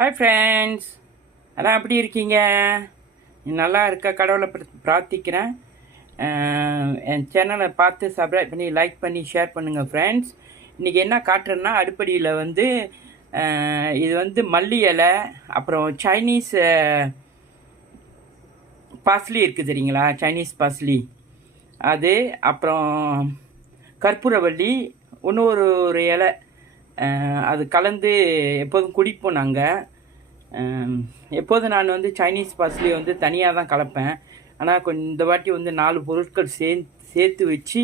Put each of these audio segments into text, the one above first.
Hi friends, அதான் எப்படி இருக்கீங்க? நல்லா இருக்க கடவுளை பிரார்த்திக்கிறேன். என் சேனலை பார்த்து சப்ஸ்கிரைப் பண்ணி லைக் பண்ணி ஷேர் பண்ணுங்கள் ஃப்ரெண்ட்ஸ். இன்றைக்கி என்ன காட்டுறேன்னா, அடுப்படியில் வந்து இது வந்து மல்லி இலை, அப்புறம் சைனீஸ் பாஸ்லி இருக்குது தெரியுங்களா? சைனீஸ் பாஸ்லி அது, அப்புறம் கற்பூரவள்ளி, இன்னொரு இலை, அது கலந்து எப்போதும் குடிப்போம் நாங்கள். எப்போதும் நான் வந்து சைனீஸ் பாஸ்லி வந்து தனியாக தான் கலப்பேன். ஆனால் கொஞ்சம் இந்த வாட்டி வந்து 4 பொருட்கள் சேர்த்து வச்சு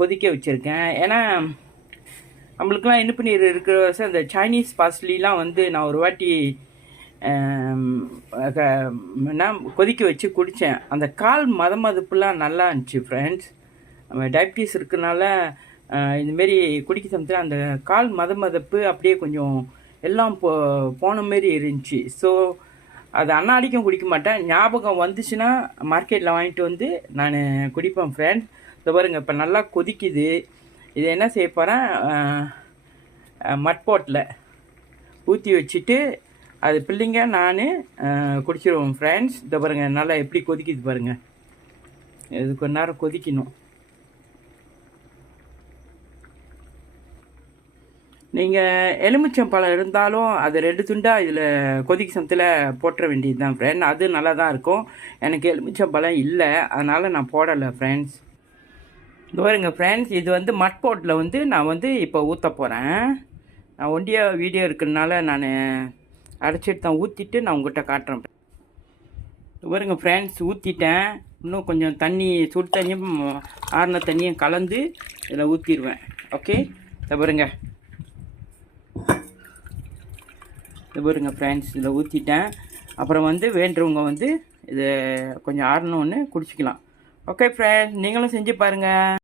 கொதிக்க வச்சுருக்கேன். ஏன்னா நம்மளுக்கெலாம் இனிப்பு நீர் இருக்கிற வருஷம் அந்த சைனீஸ் பாஸ்லிலாம் வந்து நான் ஒரு வாட்டி நான் கொதிக்க வச்சு குடித்தேன். அந்த கால் மதப்புலாம் நல்லா இருந்துச்சு ஃப்ரெண்ட்ஸ். நம்ம டயபிட்டிஸ் இருக்கிறனால இதுமாரி குடிக்க சமயத்தில் அந்த கால் மதப்பு அப்படியே கொஞ்சம் எல்லாம் போன மாரி இருந்துச்சு. ஸோ அது அன்னாடிக்கும் குடிக்க மாட்டேன். ஞாபகம் வந்துச்சுன்னா மார்க்கெட்டில் வாங்கிட்டு வந்து நான் குடிப்பேன் ஃப்ரெண்ட்ஸ். இதை பாருங்கள், இப்போ நல்லா கொதிக்குது. இதை என்ன செய்ய போகிறேன், மட்பாட்டில் ஊற்றி வச்சுட்டு அது பிள்ளைங்க நான் குடிச்சிடுவோம் ஃப்ரெண்ட்ஸ். இதை பாருங்கள், நல்லா எப்படி கொதிக்குது பாருங்கள். இது கொஞ்ச நேரம் கொதிக்கணும். நீங்கள் எலுமிச்சம்பழம் இருந்தாலும் அது 2 துண்டாக இதில் கொதிக்க சமயத்தில் போட்டுற வேண்டியது தான் ஃப்ரெண்ட். அது நல்லா தான் இருக்கும். எனக்கு எலுமிச்சம்பழம் இல்லை, அதனால் நான் போடலை ஃப்ரெண்ட்ஸ். இது பாருங்க ஃப்ரெண்ட்ஸ், இது வந்து மட்பாட்டில் வந்து நான் வந்து இப்போ ஊற்ற போகிறேன். நான் ஒண்டியாக வீடியோ இருக்கிறதுனால நான் அரைச்சிட்டு தான் ஊற்றிட்டு நான் உங்கள்கிட்ட காட்டுறேன். இது பாருங்க ஃப்ரெண்ட்ஸ், ஊற்றிட்டேன். இன்னும் கொஞ்சம் தண்ணி, சுடு தண்ணியும் ஆறின தண்ணியும் கலந்து இதில் ஊற்றிடுவேன். ஓகே, இதை பாருங்க, இது பாருங்க ஃப்ரெண்ட்ஸ், இதில் ஊற்றிட்டேன். அப்புறம் வந்து வேண்டுறவங்க வந்து இதை கொஞ்சம் ஆறணுன்னு குடிச்சிக்கலாம். ஓகே ஃப்ரெண்ட்ஸ், நீங்களும் செஞ்சு பாருங்கள்.